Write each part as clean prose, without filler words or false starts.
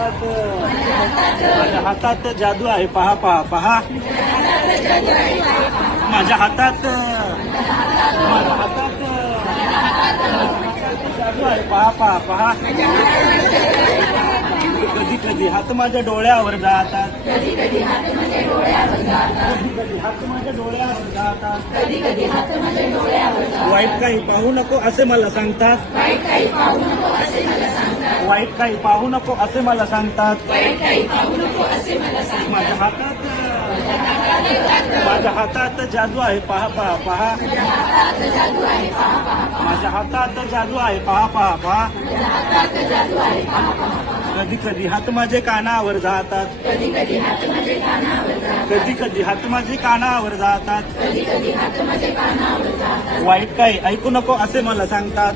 माझ्या हातात जादू आहे पहा पहा पहा माझ्या हातात जादू आहे पहा पहा पहा कधी कधी हात माझ्या डोळ्यावर जातात कधी कधी हात माझ्या डोळ्यावर जातात वाईट काही पाहू नको असे मला सांगतात वाईट काही पाहू नको असे मला सांगतात माझ्या हातात जादू आहे पहा पहा पहा माझ्या हातात जादू आहे पहा पहा पहा कधी कधी हात माझे कानावर जातात कधी कधी हात माझे कानावर जातात वाईट काही ऐकू नको असे मला सांगतात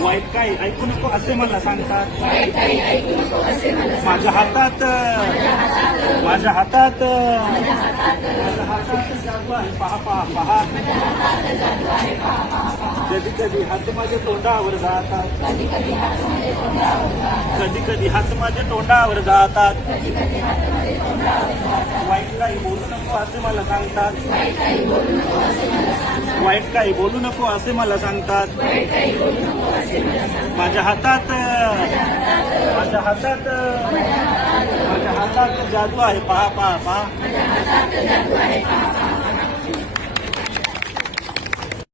वाईट काही ऐकू नको असे मला सांगतात माझ्या हातात जादू आहे पहा पहा पहा कधी कधी हात माझ्या तोंडावर जातात कधी कधी हात माझ्या तोंडावर जातात वाईट काही बोलू नको असे मला सांगतात वाईट काही बोलू नको असे मला सांगतात माझ्या हातात जादू आहे पहा पहा पहा